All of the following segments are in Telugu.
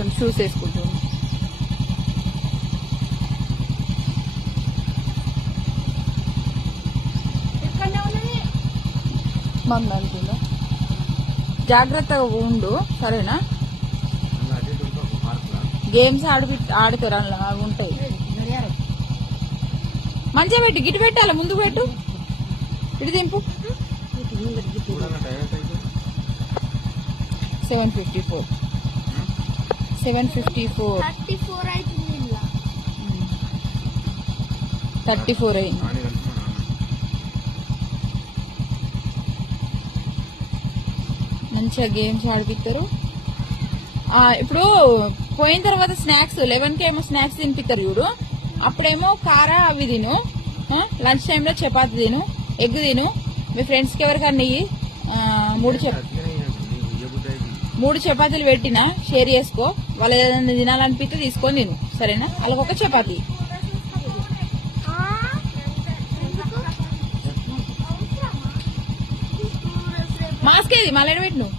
చేస్తుంది షూస్ వేసుకుంటుంది మమ్మీ అంటుందా? జాగ్రత్తగా ఉండు సరేనా? గేమ్స్ ఆడి ఆడుతారు అవి ఉంటాయి. మంచిగా పెట్టి గిట్టు పెట్టాలి ముందుకు పెట్టు. ఇటు దింపు. Seven fifty four. Seven fifty four. Thirty four అవుతుంది ఇలా థర్టీ ఫోర్ అయింది. మంచిగా గేమ్స్ ఆడిపిస్తారు ఇప్పుడు పోయిన తర్వాత స్నాక్స్ లెవెన్కి ఏమో స్నాక్స్ తినిపిస్తారు చూడు. అప్పుడేమో కార అవి తిను. లంచ్ టైంలో చపాతి తిను ఎగ్ తిను. మీ ఫ్రెండ్స్కి ఎవరికన్నా ఇయ్యి. మూడు చప మూడు చపాతీలు పెట్టినా షేర్ చేసుకో. వాళ్ళు ఏదైనా తినాలనిపిస్తే తీసుకొని తిను. సరేనా? వాళ్ళకి ఒక చపాతీ. మాస్క్ ఏది? మళ్ళీ పెట్టు నువ్వు.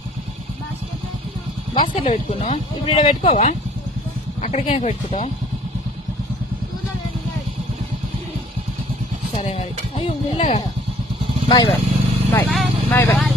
బాస్కెట్లో పెట్టుకున్నావు? ఇప్పుడు ఇక్కడ పెట్టుకోవా? అక్కడికైనా పెట్టుకో. సరే మరి. అయ్యో వెళ్ళగా bye bye. Bye. Bye bye.